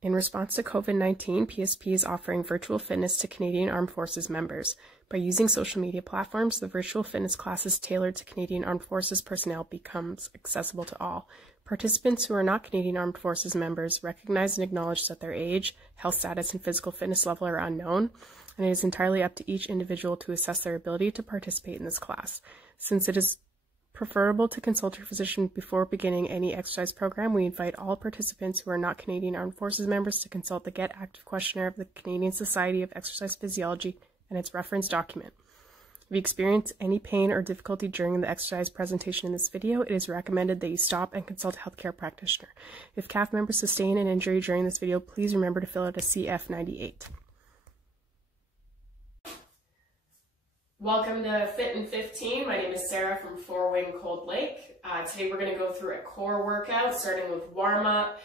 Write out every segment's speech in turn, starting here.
In response to COVID-19, PSP is offering virtual fitness to Canadian Armed Forces members. By using social media platforms, the virtual fitness classes tailored to Canadian Armed Forces personnel becomes accessible to all. Participants who are not Canadian Armed Forces members recognize and acknowledge that their age, health status, and physical fitness level are unknown, and it is entirely up to each individual to assess their ability to participate in this class. Since it is preferable to consult your physician before beginning any exercise program, we invite all participants who are not Canadian Armed Forces members to consult the Get Active questionnaire of the Canadian Society of Exercise Physiology and its reference document. If you experience any pain or difficulty during the exercise presentation in this video, it is recommended that you stop and consult a healthcare practitioner. If CAF members sustain an injury during this video, please remember to fill out a CF98. Welcome to Fit in 15. My name is Sara from Four Wing Cold Lake. Today we're going to go through a core workout starting with warm-up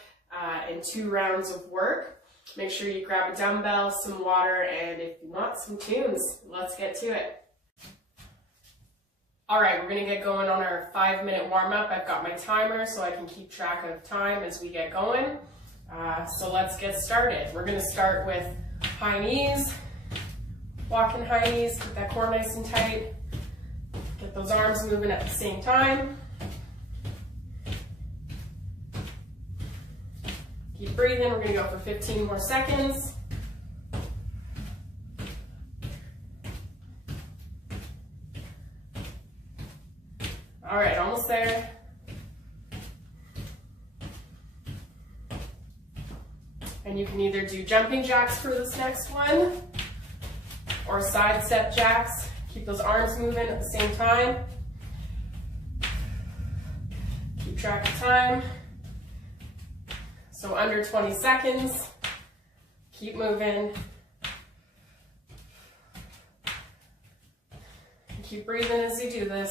and 2 rounds of work. Make sure you grab a dumbbell, some water, and if you want, some tunes. Let's get to it. Alright, we're going to get going on our 5-minute warm-up. I've got my timer so I can keep track of time as we get going. So let's get started. We're going to start with high knees. Walking high knees, keep that core nice and tight. Get those arms moving at the same time. Keep breathing, we're gonna go for 15 more seconds. All right, almost there. And you can either do jumping jacks for this next one, or sidestep jacks. Keep those arms moving at the same time. Keep track of time. So under 20 seconds. Keep moving. Keep breathing as you do this.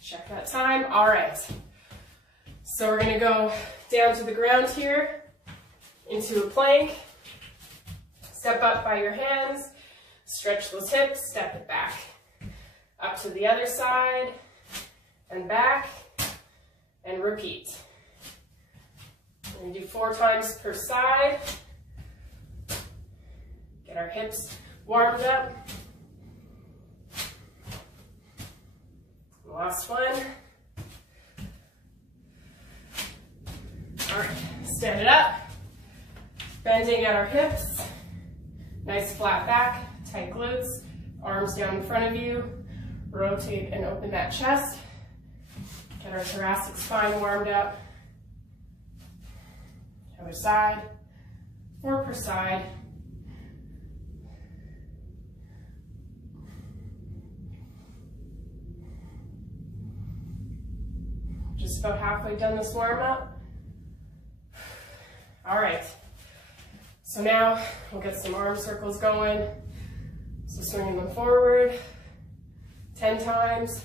Check that time. All right. So we're gonna go down to the ground here, into a plank. Step up by your hands, stretch those hips, step it back. Up to the other side, and back, and repeat. We're gonna do 4 times per side. Get our hips warmed up. Last one. All right, stand it up, bending at our hips, nice flat back, tight glutes, arms down in front of you, rotate and open that chest, get our thoracic spine warmed up. Other side, 4 per side. Just about halfway done this warm up. All right, so now we'll get some arm circles going. So swinging them forward 10 times.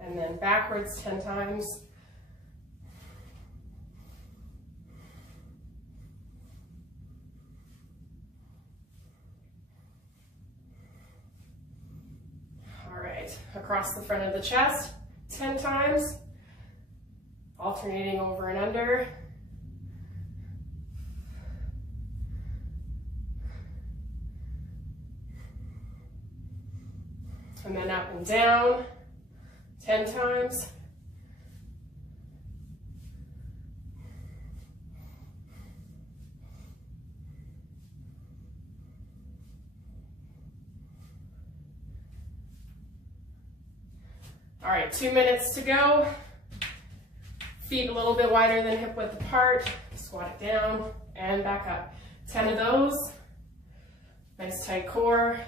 And then backwards 10 times. Across the front of the chest 10 times, alternating over and under. And then up and down 10 times. All right, 2 minutes to go. Feet a little bit wider than hip width apart. Squat it down and back up. 10 of those. Nice tight core.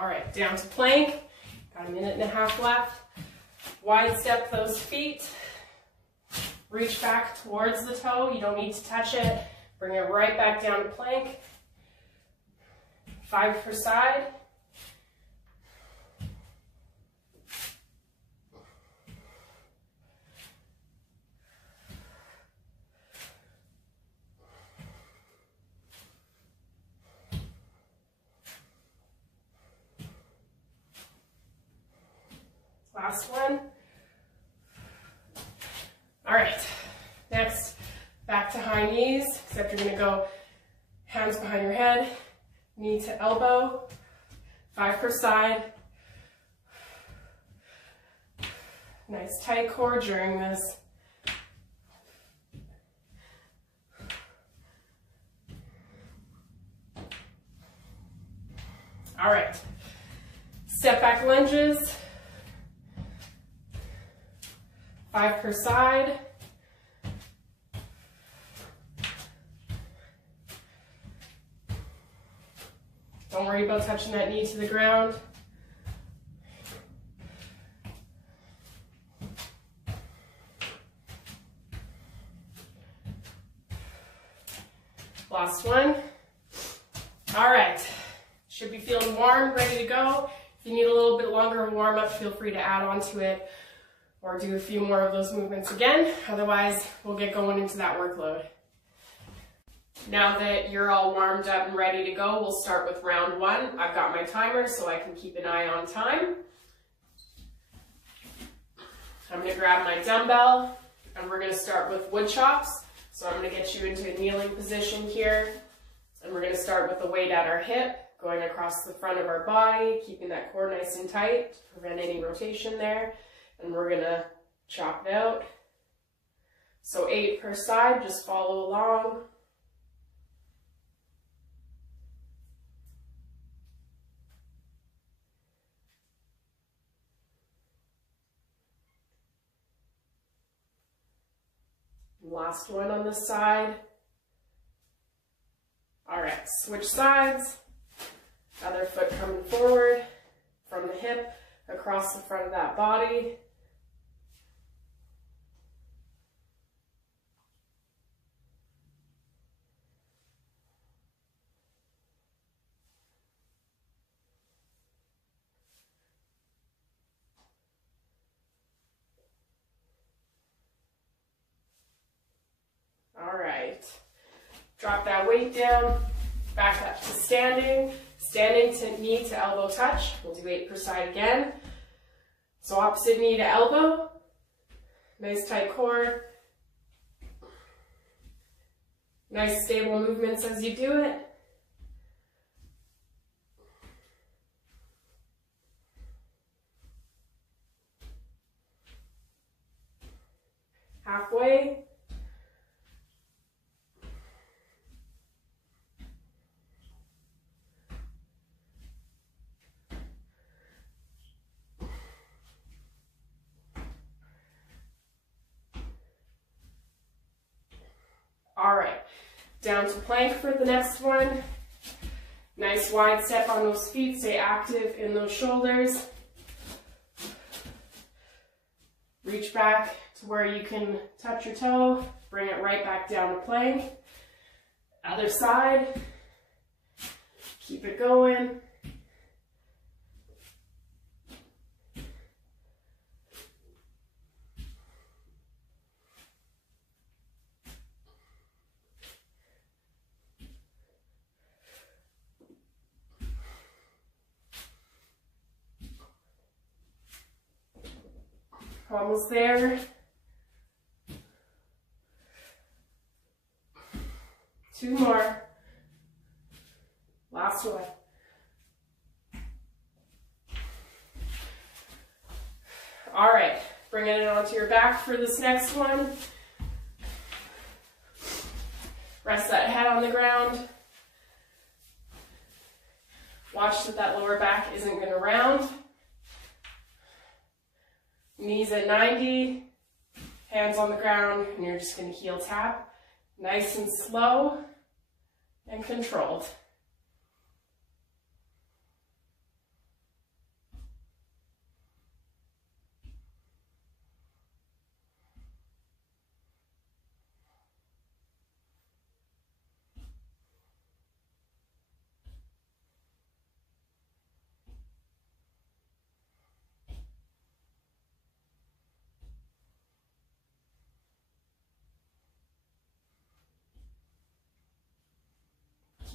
All right, down to plank. Got 1.5 minutes left. Wide step those feet. Reach back towards the toe. You don't need to touch it. Bring it right back down to plank. 5 per side. Last one. All right, next, back to high knees, except you're gonna go hands behind your head, knee to elbow, 5 per side. Nice tight core during this. All right, step back lunges, 5 per side. Don't worry about touching that knee to the ground. Last one. All right, should be feeling warm, ready to go. If you need a little bit longer of a warm up, feel free to add on to it or do a few more of those movements again. Otherwise, we'll get going into that workload. Now that you're all warmed up and ready to go, we'll start with round 1. I've got my timer so I can keep an eye on time. I'm going to grab my dumbbell and we're going to start with wood chops. So I'm going to get you into a kneeling position here. And we're going to start with the weight at our hip, going across the front of our body, keeping that core nice and tight to prevent any rotation there. And we're going to chop it out. So 8 per side, just follow along. Last one on this side. All right, switch sides. Other foot coming forward from the hip across the front of that body. All right, drop that weight down, back up to standing. Standing to knee to elbow touch. We'll do 8 per side again. So opposite knee to elbow. Nice tight core. Nice stable movements as you do it. Halfway. All right, down to plank for the next one. Nice wide step on those feet, stay active in those shoulders. Reach back to where you can touch your toe, bring it right back down to plank. Other side, keep it going. Almost there. 2 more. Last one. All right, bringing it onto your back for this next one. Rest that head on the ground. Watch that lower back isn't going to round. Knees at 90, hands on the ground, and you're just going to heel tap. Nice and slow and controlled.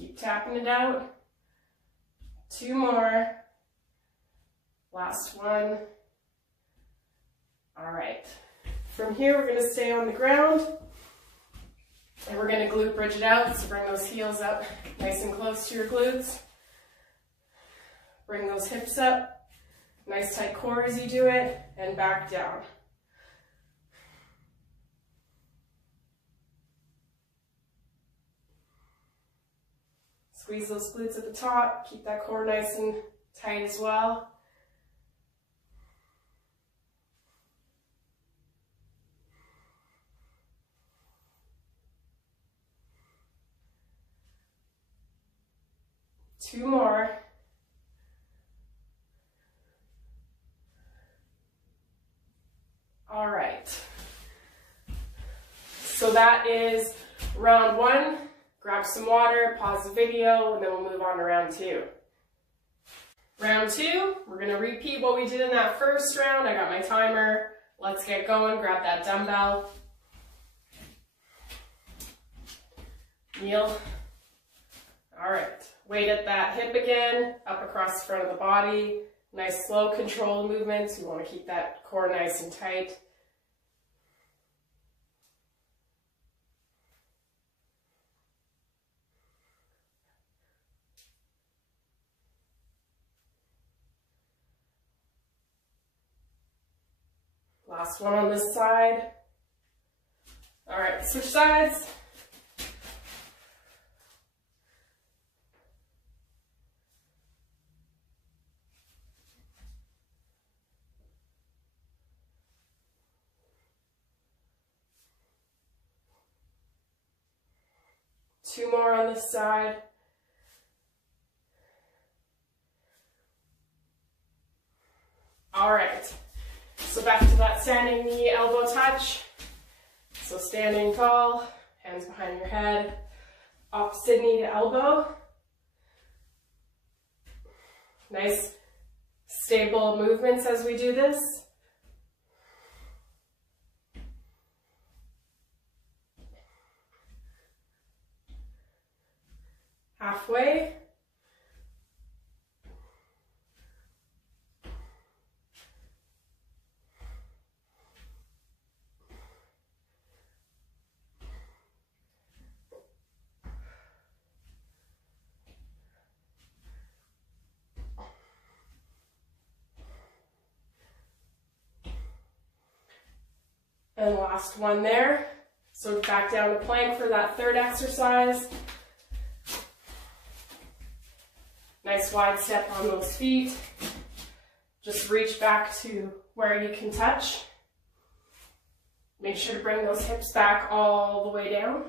Keep tapping it out. 2 more. Last one. All right. From here, we're going to stay on the ground, and we're going to glute bridge it out. So bring those heels up nice and close to your glutes. Bring those hips up. Nice tight core as you do it, and back down. Squeeze those glutes at the top. Keep that core nice and tight as well. Two more. All right. So that is round 1. Grab some water, pause the video, and then we'll move on to round 2. Round 2, we're going to repeat what we did in that first round. I got my timer. Let's get going. Grab that dumbbell. Kneel. All right. Weight at that hip again, up across the front of the body. Nice slow controlled movements. You want to keep that core nice and tight. Last one on this side. All right, switch sides. Two more on this side. All right, so back to that standing knee elbow touch. So standing tall, hands behind your head, opposite knee to elbow. Nice stable movements as we do this. Halfway. And last one there. So back down to plank for that third exercise. Nice wide step on those feet. Just reach back to where you can touch. Make sure to bring those hips back all the way down.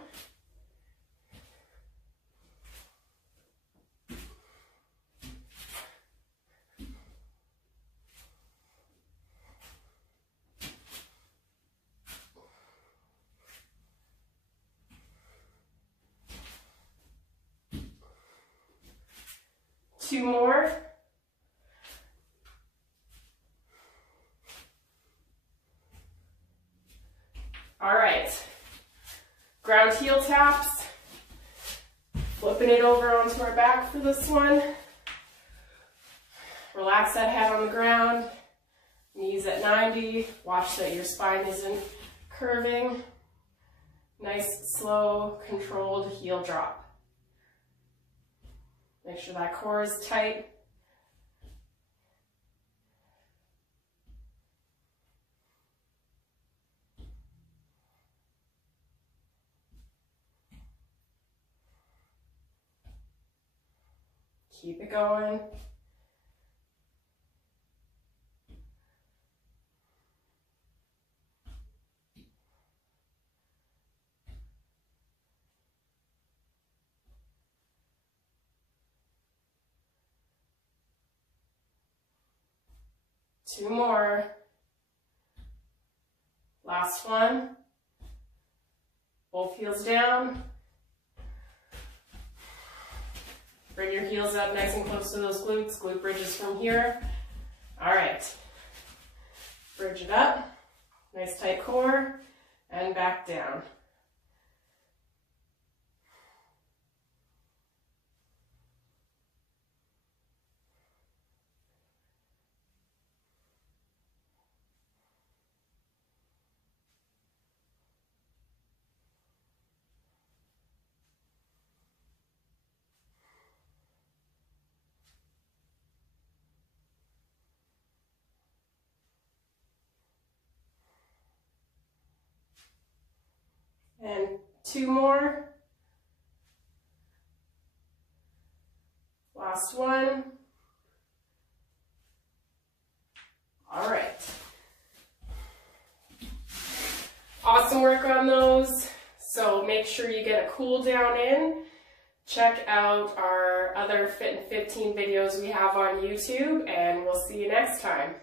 Two more. All right. Ground heel taps. Flipping it over onto our back for this one. Relax that head on the ground. Knees at 90. Watch that your spine isn't curving. Nice, slow, controlled heel drop. Make sure that core is tight. Keep it going. Two more. Last one. Both heels down. Bring your heels up nice and close to those glutes. Glute bridges from here. All right. Bridge it up. Nice tight core. And back down. And 2 more. Last one. All right. Awesome work on those. So make sure you get a cool down in. Check out our other Fit in 15 videos we have on YouTube, and we'll see you next time.